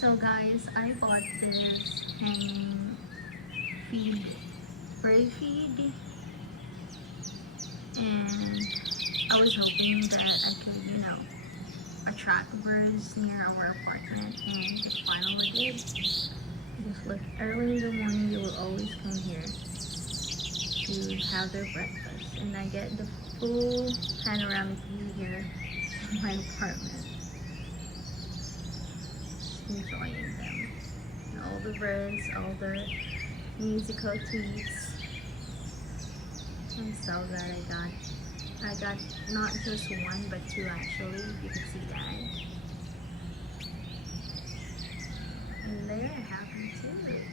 So guys, I bought this hanging feed, bird feed, and I was hoping that I could, attract birds near our apartment, and it finally did. Just look, early in the morning, they will always come here to have their breakfast, and I get the full panoramic view here of my apartment. Enjoying them. And all the birds, all the musical tweets. I'm so glad I got not just one but two actually. You can see that. And there I have them too.